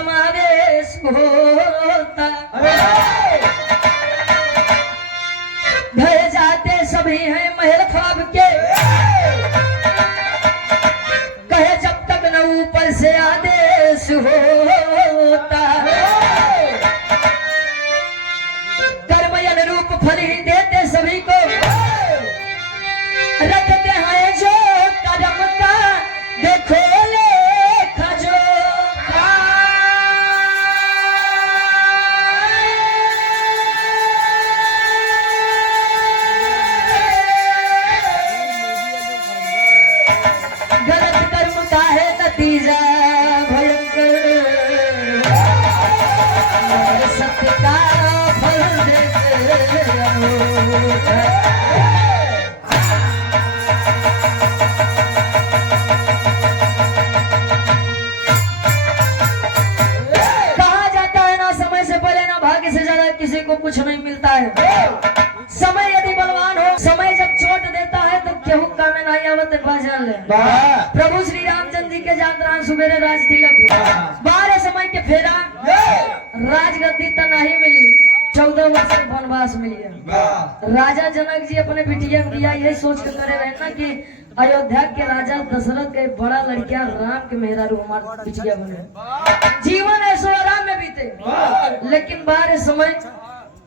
समावेश होता। भय जाते सभी हैं महल ख्वाब के, कहे जब तक न ऊपर से आदेश होता। कर्म अनुरूप फल ही देते सभी को, रखते हैं जो कर्म का देखो लेखा जो। गलत कर्म का है नतीजा भयंकर, सत्य का फल देते अनूठा। किसी को कुछ नहीं मिलता है। समय यदि बलवान हो, समय जब चोट देता है तो केहू काम में नहीं आवत भजन ले। प्रभु श्री रामचंद्र जी के जातरान सुबेरे राज तिलक 12 समय के फेरा, राजगद्दी तो नहीं मिली, 14 वर्ष के वनवास मिली। राजा जनक जी अपने बिटिया को दिया, यही सोच के करे रहे ना कि अयोध्या के राजा दशरथ के बड़ा लड़किया राम के मेहरारू हमार बिटिया बने। जीवन ऐसो आराम में बीते, लेकिन 12 समय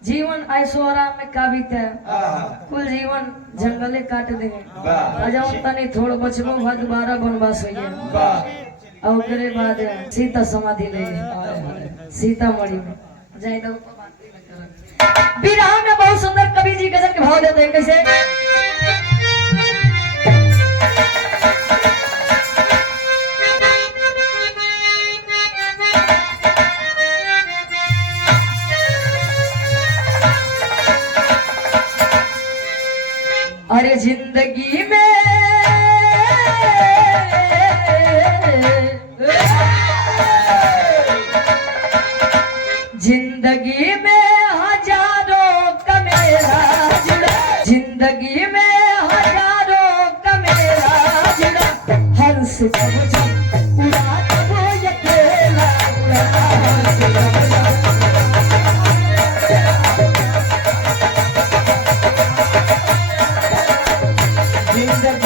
जीवन ऐसो आराम में का बीते, कुल जीवन जंगले काट देंगे। अजब तनी थोड़ बचबो भद 12 वनवास हुई। और उसके बाद सीता समाधि ले सीतामढ़ी में जाए। विरह में बहुत सुंदर कवि जी गजल के भाव देते हैं। कैसे? अरे जिंदगी में जिंदगी में हजारों का मेरा जुड़ा, जिंदगी में हजारों का मेरा जुड़ा। हंस जब जब उड़ा तब अकेला उड़ा, हंस जब जब जिंदगी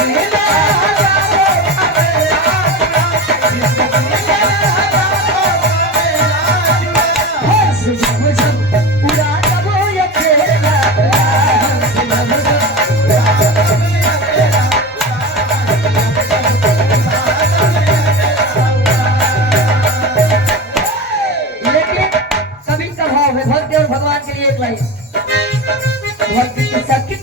में भगवान के लिए एक लाइन। भक्ति की शक्ति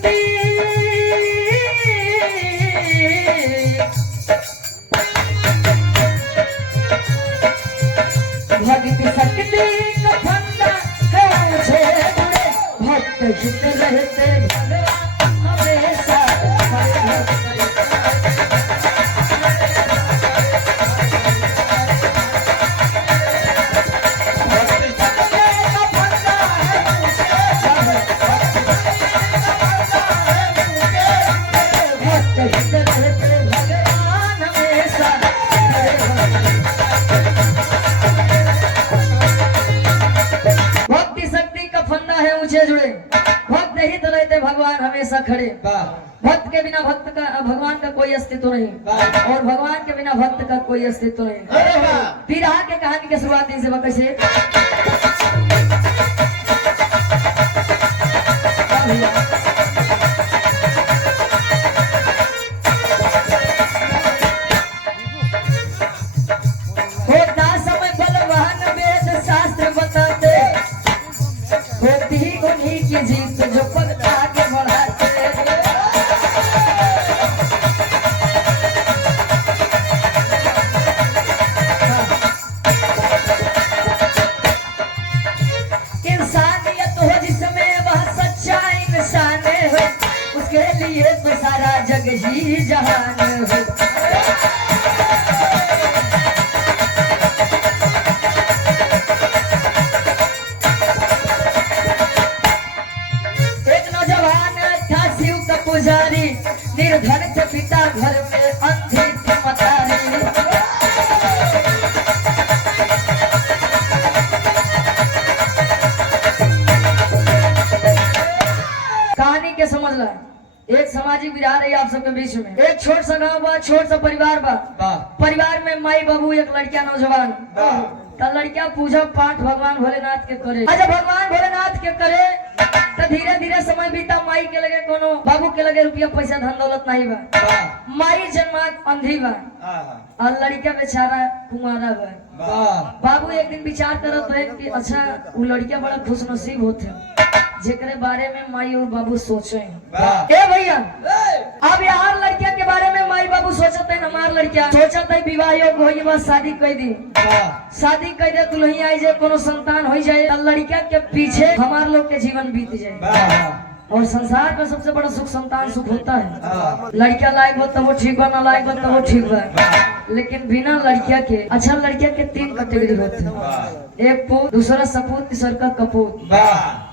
भक्ति शक्ति का फंदा है मुझे जुड़े, भक्त जित रहते भगवान हमेशा। भक्त ही तो रहते भगवान हमेशा खड़े। भक्त के बिना भक्त का भगवान का कोई अस्तित्व नहीं, और भगवान के बिना भक्त का कोई अस्तित्व नहीं। विरह के कहानी की शुरुआत से कैसे? होता समय बलवान वेद शास्त्र बताते, होती ही उन्हीं की जीत जो पग आगे बढ़ाते। इंसानियत हो जिसमें वह सच्चा इंसान हो, उसके लिए तो सारा जग ही जहान हो। पुजारी निर्धन थे पिता घर में अंधी थी मतारी, सबके बीच में एक छोट सा गाँव बा, छोट सा परिवार बा। परिवार में माई बाबू एक लड़किया नौजवान। तो लड़किया पूजा पाठ भगवान भोलेनाथ के करे। अच्छा भगवान भोलेनाथ के करे तो धीरे धीरे समय बीता। माई के लगे कोनो बाबू के लगे रुपया पैसा धन दौलत नहीं बा। माई जन्मात अंधी बा और लड़किया बेचारा कुंवारा बा। बाबू एक दिन विचार करत है कि अच्छा वो लड़किया बड़ा खुशनसीब होते जेकरे बारे में माई और बाबू सोचे। ए भैया अब यार लड़किया के बारे में माई बाबू सोचते हैं। हमार लड़किया सोचत है विवाह योग्य होई बा, शादी कर दी। शादी कर दे दुल्ही आई जाए, कोनो संतान हो जाए, लड़किया के पीछे हमार लोग के जीवन बीत जाए। और संसार में सबसे बड़ा सुख संतान सुख होता है। लड़किया लायक हो तो वो ठीक बा, ना लायक हो तो वो ठीक बा। लेकिन बिना लड़किया के अच्छा लड़किया के 3 कैटेगरी होते हैं। एक पूत, दूसरा सपूत, तीसरा का कपूत।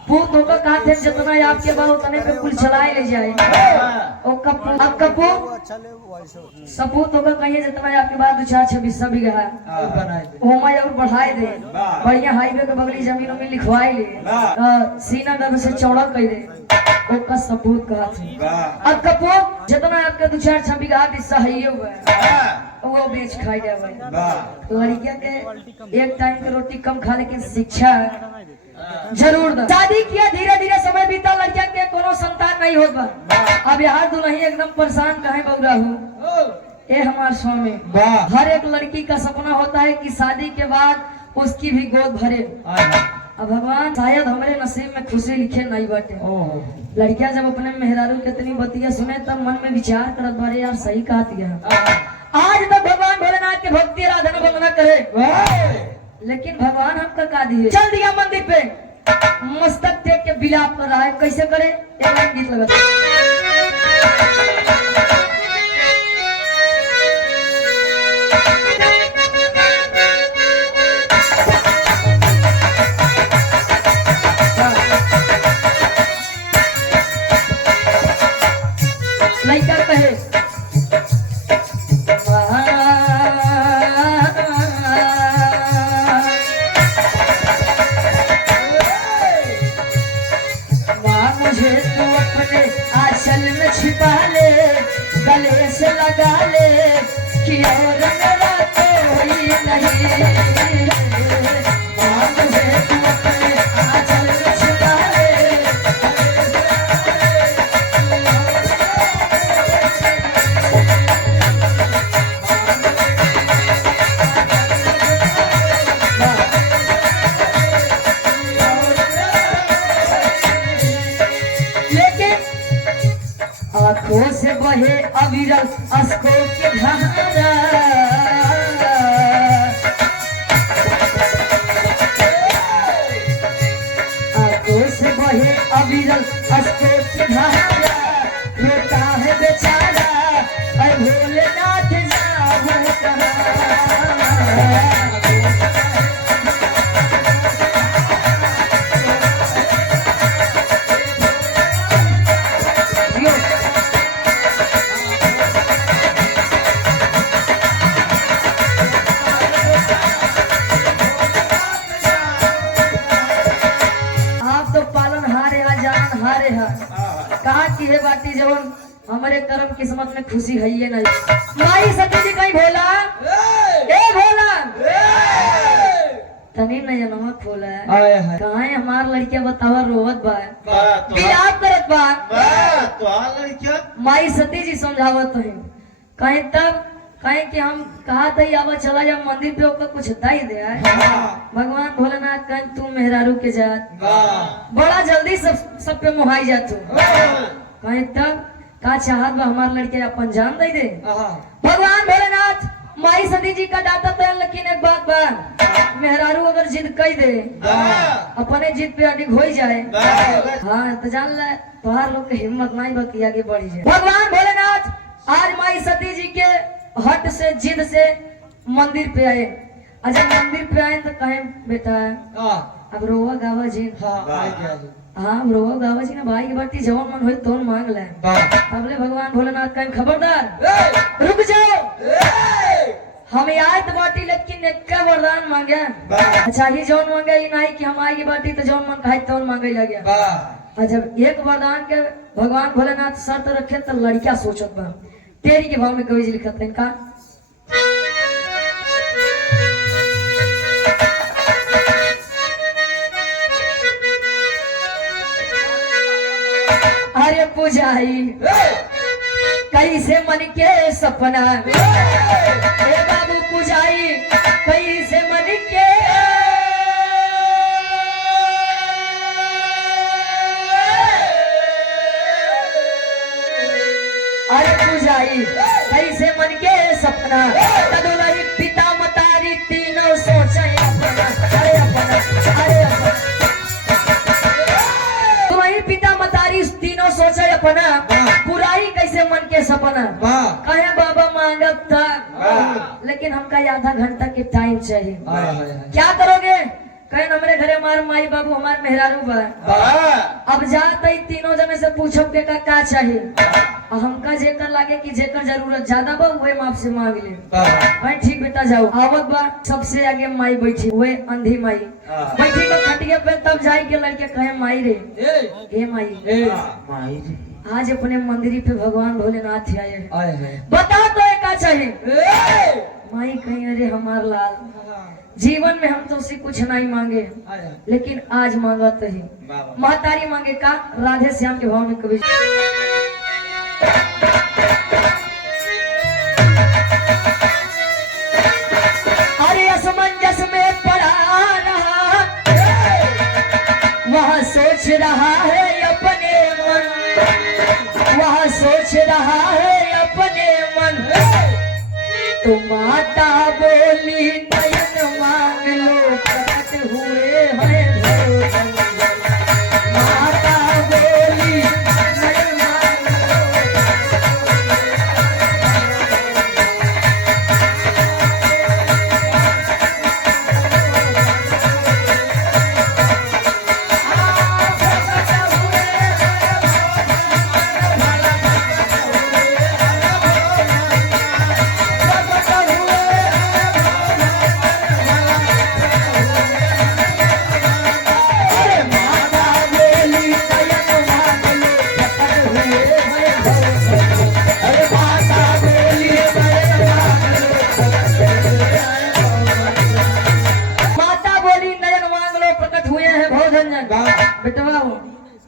पूत होगा कहा थे जितना आपके बाल उतने पे कुल चलाए ले जाए। और कपूत, अब कपूत सपूत होगा कहीं जितना आपके बाद 2-4-26 बीघा और बढ़ाए दे। बढ़िया हाईवे के बगली जमीनों में लिखवाए ले, सीना गर्भ से चौड़ा कर दे, उसका सपूत कहा थे। अब कपूत जितना आपके 2-4-6 बीघा हिस्सा है वो बेच खाई जाए। लड़किया के एक टाइम की रोटी कम खा, लेकिन शिक्षा जरूर दो। शादी किया, धीरे धीरे समय बीता, लड़किया के कोनो संतान नहीं होगा। अब यार दुल्ही एकदम परेशान कहे बउरा हो। ए हमार स्वामी, हर एक लड़की का सपना होता है कि शादी के बाद उसकी भी गोद भरे। अब भगवान शायद हमारे नसीब में खुशी लिखे नहीं बाटे। लड़कियां जब अपने मेहरारू कितनी बतिया सुने तब मन में विचार करत बारे यार सही कहा दिया। आज तक भगवान भोलेनाथ के भक्ति आराधना वंदना करे, लेकिन भगवान हमका का दिए चल दिया मंदिर पे मस्तक टेक के विलाप कर रहा है। कैसे करे? एक लाइन गीत लगा लड़का कहे छिपा ले, गले से लगा ले कि और मेरा कोई नहीं। मुझे तू अपने आंचल में छिपा ले, आंखों से बहे अविरल अस्को की धारा। आंखों से बहे अविरल अस्को की धारा, रोता है बेचारा अरे भोलेनाथ जाऊं कहाँ। कहा की है बाटी जवन हमारे कर्म किस्मत में खुशी है ये नहीं। माई सती जी कहीं भोला ए भोला तनी नहीं नमक खोला है। कहाँ है हमार लड़किया बतावा रोवत बा विलाप करत बा। तो लड़किया माई सती जी समझावत है कहीं तब कहे कि हम कहा था आवा चला जा मंदिर पे होकर कुछ दाई दे। भगवान भोलेनाथ कहीं तू मेहरारू के जात बड़ा जल्दी सब पे मुहाई जा तू। कहीं तब का चाहत बा हमार लड़के अपन जान दे दे। भगवान भोलेनाथ माई सती जी का डाटा तो, लेकिन एक बात बा मेहरारू अगर जिद कही दे अपने जिद पे अडिग हो जाए हाँ तो जान ले तुम्हार लोग की हिम्मत नहीं बा कि आगे बढ़ी जाए। भगवान भोलेनाथ आज माई सती जी के हट से जिद से मंदिर पे आए। अच्छा मंदिर पे आए तो कहे बेटा अब रोवा गावा जी हाँ रोवा गावा जी ना भाई की बाटी जवान मन हो तो मांग ले। अबले भगवान भोलेनाथ कहे खबरदार रुक जाओ हम आए तो बाटी लेकिन एक वरदान मांगे। अच्छा ही जौन मांगे नहीं कि हम आई की बाटी तो जौन मन कहे तो मांगे लगे। जब एक वरदान के भगवान भोलेनाथ शर्त रखे तो लड़किया सोचत बा। तेरी के भाव में कवि जी लिखत हैं का अरे पुजाई कैसे मन के सपना ए बाबू पुजाई कैसे मन के अरे पुजाई कैसे मन के सपना तदुलई पिता मतारी तीनों सोचे अपना अरे अपना अरे अपना तुम्हारी पिता मतारी तीनों सोचे अपना पुराई कैसे मन के सपना कहे बाबा मांगब था लेकिन हमका आधा घंटा के टाइम चाहिए। क्या करोगे? कहे हमारे घरे हमारे माई बाबू हमारे मेहरारू बा। अब जाते तीनों जने से पूछब के का चाहिए हमका जेकर लागे कि जेकर जरूरत ज्यादा बा वही माप से मांग ले। भाई ठीक बेटा जाओ। आवत बा सबसे आगे माई बैठी वही अंधी माई बैठी बा खटिया पे। तब जाई के लड़के कहे माई रे ए माई आज अपने मंदिर पे भगवान भोलेनाथ आए हैं बता तो का चाहिए। माई कहीं अरे हमार लाल जीवन में हम तो उसे कुछ नहीं मांगे लेकिन आज मांगा तो ही महतारी मांगे का राधे श्याम के भाव में कभी अरे असमंजस में पड़ा रहा वह सोच रहा है अपने मन वह सोच रहा है अपने मन तो माता बोली नयन मांग लो प्रकट हुए हैं माता बोली नयन मांग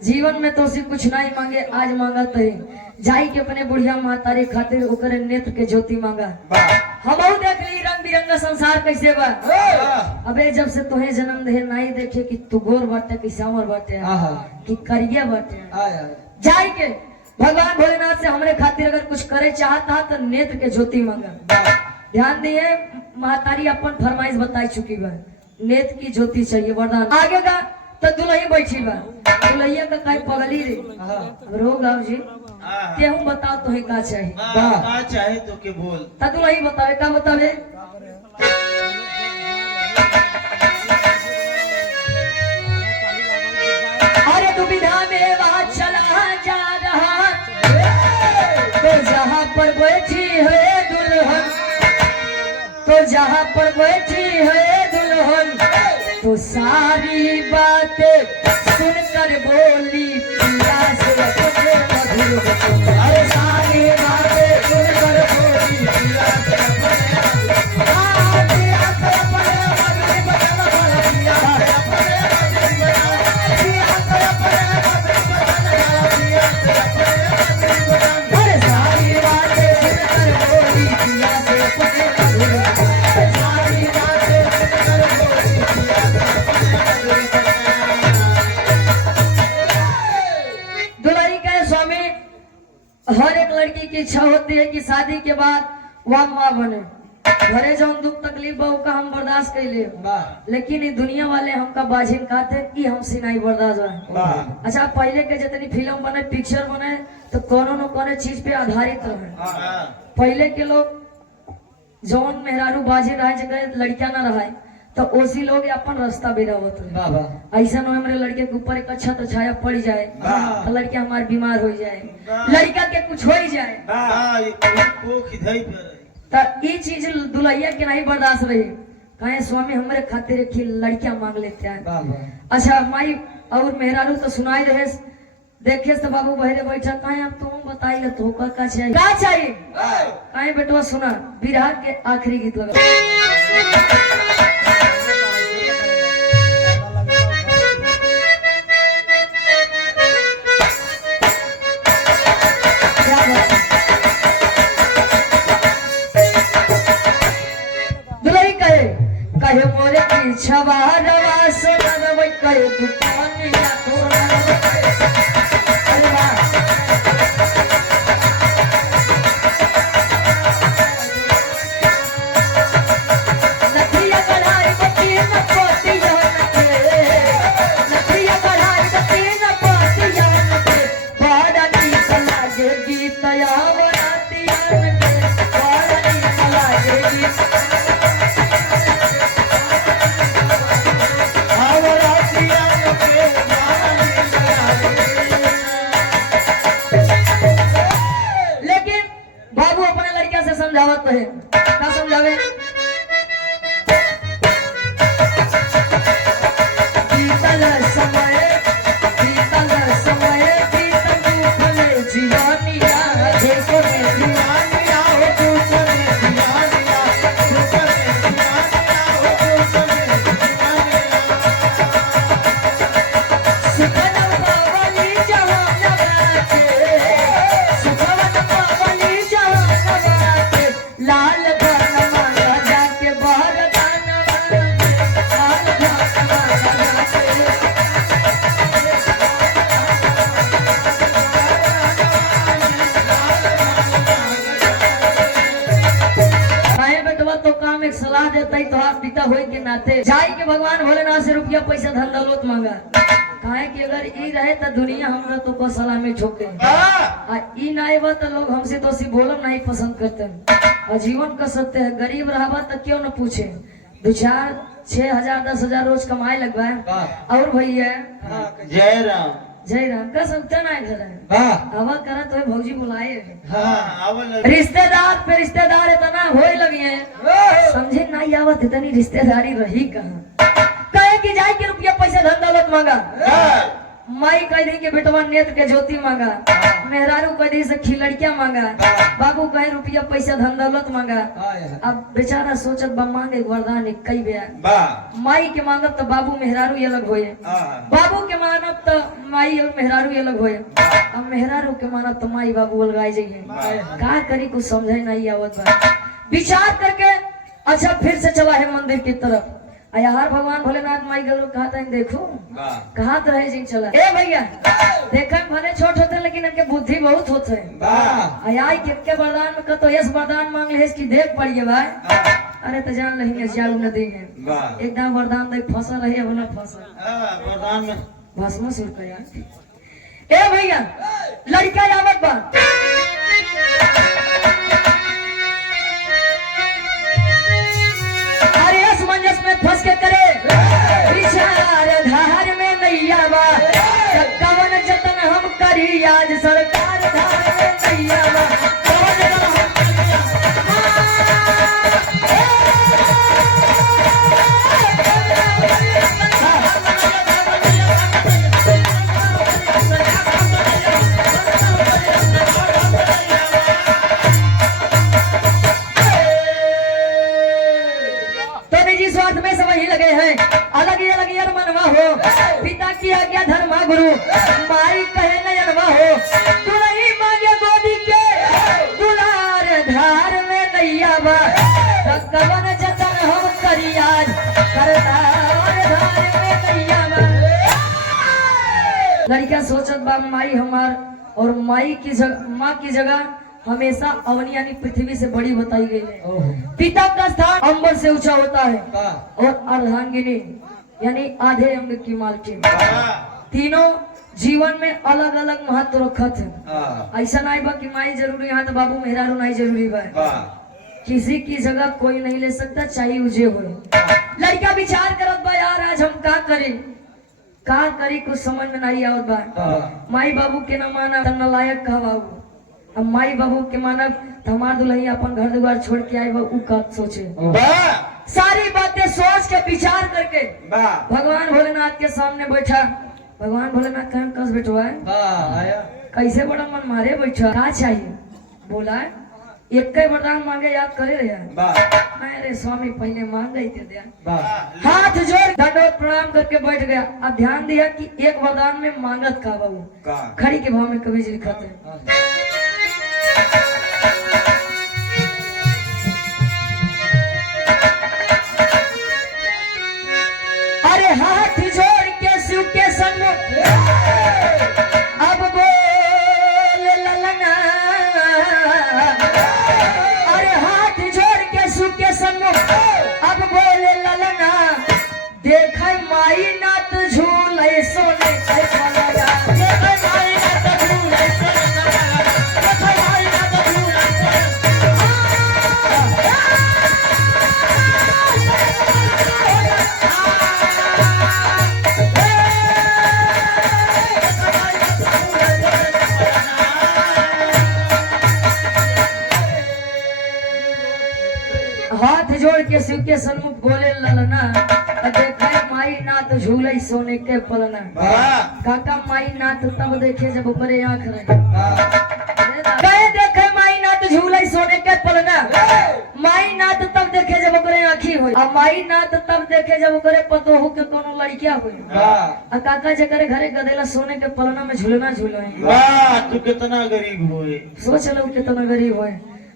जीवन में तो सिर्फ कुछ नहीं मांगे आज मांगा तो जाई के अपने बुढ़िया मातारी खातिर ओकरे नेत्र के ज्योति मांगा। हम देख ली रंग बिरंगा संसार कैसे बा। अबे जब से तुम्हें जन्म दे नहीं देखे कि तू गोर बाटे कि सांवर बाटे कि करिया बाटे। जाई के भगवान भोलेनाथ से हमरे खातिर अगर कुछ करे चाहता तो नेत्र के ज्योति मांगा। ध्यान दिए मातारी अपन फरमाइश बताई चुकी बा नेत्र की ज्योति चाहिए वरदान। आगे का तो दुल्ही बैठी बा दुल्हिया का कहीं पगली रे रो गाँव जी केहू बताओ तो का चाहिए का चाहे तो के बोल तो दुल्ही बतावे का बतावे। अरे दुविधा में वहाँ चला जा रहा तो जहाँ पर बैठी है दुल्हन तो जहाँ पर बैठी है दुल्हन तो सारी बातें सुनकर बोली पिया से अपने मधुर बचन। अरे सारी बातें सुनकर बोली पिया से हर एक लड़की की इच्छा होती है कि शादी के बाद वह माँ बने। घरे जो दुख तकलीफ बा का हम बर्दाश्त कर ले लेकिन ये दुनिया वाले हमका बाझिन कहते कि हमसे नहीं बर्दाश्त है। अच्छा पहले के जितनी फिल्म बने पिक्चर बने तो कोनो न कोनो चीज पे आधारित रहे। पहले के लोग जौन मेहरारू बाझिन रहे जगह लड़कियां ना रहे तो ओसी लोग अपन रास्ता बेरावत है। ऐसा न हमारे लड़के के ऊपर एक अच्छा तो छाया पड़ जाए तो लड़का हमारे बीमार हो जाए लड़का के कुछ हो जाए तो ये चीज दुल्हिया के नहीं बर्दाश्त रही। कहे स्वामी हमारे खातिर की लड़कियां मांग लेते हैं। अच्छा माई और मेहरारू तो सुनाई रहे देखिए तो बाबू बहरे बैठा कहे अब तुम बताइए तो का चाहिए का चाहिए कहे बेटवा सुना बिरहा के आखिरी गीत लगा क्या बात है? दुलही कहे कहे मोरे पीछवा रवा सोना वही कहे तू पानी ना तोरा अरे वाह नथिया कढ़ाई बत्ती न पोती नके नथिया कढ़ाई बत्ती न पोती नके बड़ा नीक लागे गीत आवराती नके बड़ा नीक लागे गीत लेकिन बाबू अपने लड़का से समझावत है क्या समझावे बीतल समय बीतल दुखले जीवनिया देखो रे जीवनिया हो दुखले जीवनिया दुखले जीवनिया हो दुखले सुखन पावली जवान बाटे सुखवन पावली जवान बाटे लाल धन माला जाके बाहर दान बाटे लाल धन माला जाके काहे बेटवा तो काम एक सलाह देता ही तोहार पिता होए के नाते जाई के भगवान भोलेनाथ से रुपया पैसा धन दौलत मांगा काहे कि अगर ई रहे तो दुनिया हमरा तो को सलाह में झोंके आ ई ना आएबा तो लोग हमसे तो सी बोलम नहीं पसंद करते और जीवन का सत्य है गरीब रहबा तो क्यों न पूछे 2-4 6,000 10,000 रोज कमाए लगवा और भैया जय राम जय राम का सबका ना घर है हवा करा तो भौजी बुलाए हाँ आवल रिश्तेदार पे रिश्तेदार इतना होए लगी है समझे नहीं आवत इतनी रिश्तेदारी रही कहाँ कहे कि जाए के रुपया पैसा धन दौलत मांगा माई कह दी के बेटवा नेत के ज्योति मांगा मेहरारू कह दी से खिलड़किया मांगा बाबू कहे रुपया पैसा धन दौलत मांगा अब बेचारा सोचत बा मांगे वरदान कई बेया माई के मांगब तो बाबू मेहरारू ये अलग होए बाबू के मानब तो माई और मेहरारू ये अलग होए अब मेहरारू के मानब तो माई बाबू अलगाए जाइए का करी कुछ समझे नहीं आवत बा विचार करके अच्छा फिर से चला है मंदिर की तरफ यार भगवान भोलेनाथ माई गौरव कहा था देखो कहा तो रहे जी चला ए भैया देखा भले छोट होते लेकिन इनके बुद्धि बहुत होते आई के वरदान में कतो यस वरदान मांग ले कि देख पड़िए भाई अरे तो जान लेंगे जाऊ न देंगे एकदम वरदान देख फंसा रही है बोला फंसा वरदान में भस्म सुर कर यार ए भैया लड़का आवत बा में फंस के करे विचार धार में नैया बा कवन जतन हम करी आज सरकार धार में नैया बा पिता की आज्ञा धर्मा गुरु माई कहे नयनवा हो तू नहीं मांगे गोदी के दुलार धार में नैया बा कवन जतन हम करी आज करतार धार में नैया बा लड़का सोचत बा माई हमार और माई की जगह माँ की जगह हमेशा अवनी यानी पृथ्वी से बड़ी बताई गई है पिता का स्थान अंबर से ऊंचा होता है और अर्धांगिनी यानी आधे अंग की मालकिन तीनों जीवन में अलग अलग महत्व रखत है ऐसा नहीं बा कि माई जरूरी है तो बाबू मेहरारू नहीं जरूरी बा किसी की जगह कोई नहीं ले सकता चाहे उजे हो लड़का विचार करत बा यार आज हम का करी कुछ समझ में नहीं आवत बा माई बाबू के न माना त नलायक कहा बाबू अब माई बाबू के मानब हमार दुल्हन अपन घर द्वार छोड़ के आए उ का सोचे सारी बातें सोच के विचार करके भगवान भोलेनाथ के सामने बैठा भगवान भोलेनाथ कहन कस बैठवा है हाँ आया कैसे बड़ा मन मारे बैठा क्या चाहिए बोला एक ही वरदान मांगे याद करे रहे वाह अरे स्वामी पहले मांग गई थे दिया वाह हाथ जोड़ दंडवत प्रणाम करके बैठ गया अब ध्यान दिया कि एक वरदान में मांगत का बाबू का खड़ी के भाव में कवि जी लिखते हैं अरे हाथ जोड़ के शिव के सन्मुख अब बोल ललना अरे हाथ जोड़ के शिव के सन्मुख अब बोल ललना देख माई नाथ झूले सोने के फलना देख माई नाथ झूले सोने देख माई नाथ झूले हाथ जोड़ के शिव के सन्मुख बोले ललना देखे माई नाथ झूले सोने के पलना वाह काका माई नाथ तब देखे जब ऊपरे आंख रहे कहे देखे माई नाथ झूले सोने के पलना माई नाथ तब देखे जब ऊपरे आंखी हुई अब माई नाथ तब देखे जब ऊपरे पतोहू के कोनो लड़किया हुई वाह आ काका जकरे घरे गदेला सोने के पलना में झूलना झूले वाह तू कितना गरीब हुए सोच लो कितना गरीब हुए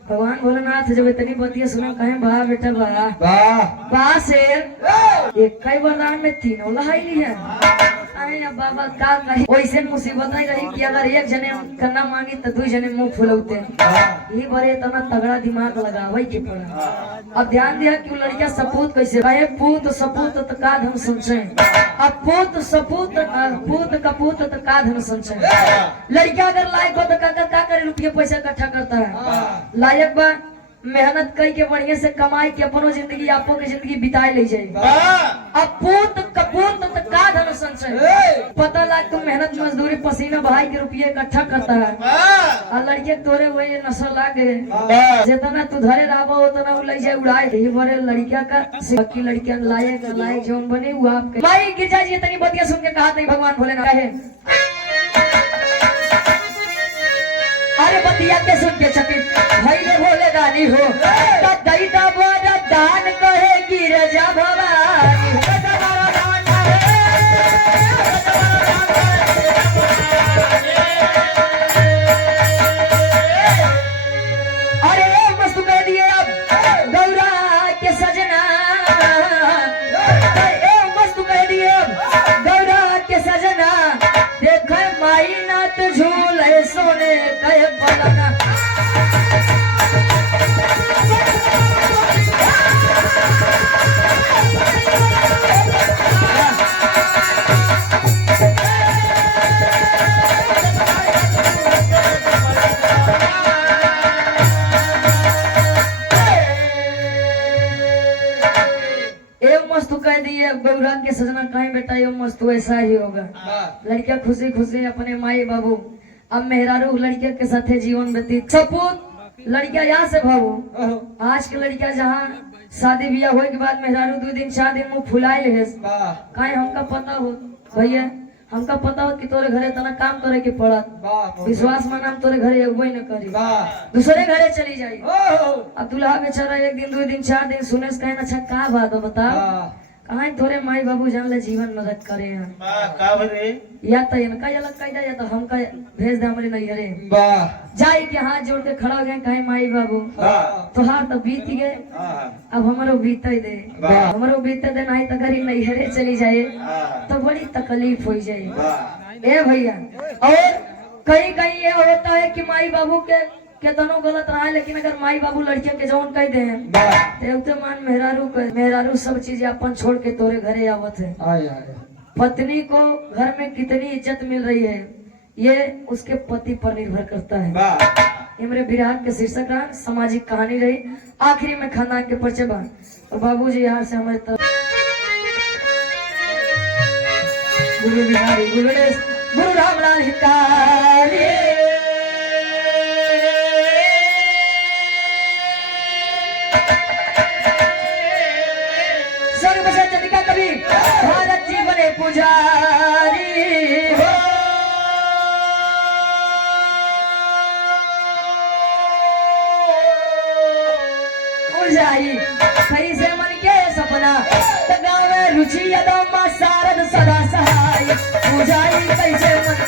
भगवान भोलेनाथ जब इतनी बतिया सुना कहे बा बेटा बा वाह बा शेर एक कई वरदान में तीनों लहाई ली है अरे अब बाबा का कही वैसे मुसीबत नहीं रही कि अगर एक जने करना मांगी तो दो जने मुंह फुलौते ये बड़े इतना तगड़ा दिमाग लगावे के पड़ा अब ध्यान दिया कि वो लड़किया सपूत कैसे रहे पूत सपूत तो का धन संचय अब पूत सपूत पूत कपूत तो का धन संचय लड़किया अगर लायक हो तो का करे रुपये पैसा इकट्ठा करता है लायक बा मेहनत कई के बढ़िया से कमाई के अपनो जिंदगी आपो की जिंदगी बिताए ले जाए वाह अब पूत कपूत तो का धन संचय पता लाग तुम मेहनत मजदूरी पसीना बहाई के रुपये इकट्ठा करता है वाह और लड़के तोरे हुए ये नशा लागे वाह जितना तू धरे रहा उतना वो ले जाए उड़ाए दे बड़े लड़किया का बाकी लड़किया लायक जौन बने वो आपके भाई गिरजा जी इतनी बतिया सुन के कहा नहीं भगवान भोलेनाथ कहे अरे बतिया के सुन के चकित भैले भोले दानी हो दैता बड़ा दान कहे गिरजा भवानी अरे मस्त कह दिए अब गौरा के सजना मस्त कह दिए अब गौरा के सजना देख माई नाथ झूले सोने कहे पलना मस्त कह दिए गौरा के सजना कहीं बेटा ये मस्त ऐसा ही होगा लड़कियां खुशी खुशी अपने माई बाबू अब मेहरारू लड़किया के साथ जीवन व्यतीत सपूत लड़कियां यहाँ से भावो आज की लड़कियां जहाँ शादी ब्याह होने के बाद मेहरारू 2 दिन 4 दिन मुँह फुलाए है कहीं हमका पता हो भैया हमका पता हो कि तोरे घरे तना काम करे के पड़त विश्वास माना तोरे घरे अगुवाई न करी दूसरे घरे चली जाई अब दूल्हा बेचारा 1 दिन 2 दिन 4 दिन सुने से कहे अच्छा का बात है बताओ कहाँ तोरे माई बाबू जान ले जीवन मदद करे हैं या तो इनका अलग कह या तो हमका भेज दे हमारे नैहरे जाए के हाथ जोड़ के खड़ा हो गए कहे माई बाबू तोहार तो बीत गए अब हमारो बीते दे हमारो बीते दे नहीं तो गरीब नैहरे चली जाए तो बड़ी तकलीफ हो जाए ए भैया और कहीं कहीं ये होता है कि माई बाबू के दोनों गलत रहा है लेकिन अगर माई बाबू लड़कियों के जौन कह दे तो मान मेहरारू सब चीजें अपन छोड़ के तोरे घरे आवत है पत्नी को घर में कितनी इज्जत मिल रही है ये उसके पति पर निर्भर करता है। ये मेरे विराट के शीर्षक रहा सामाजिक कहानी रही आखिरी में खानदान के परिचय बा और बाबूजी यहाँ से हमारे तरफ गुरु बिहारी गुरु रामलाल हिकारी भारत जी बने पुजारी पूजाई कैसे मन के सपना तो गाँव में रुचि यदो माँ शारद सदा सहाय पूजाई कैसे मन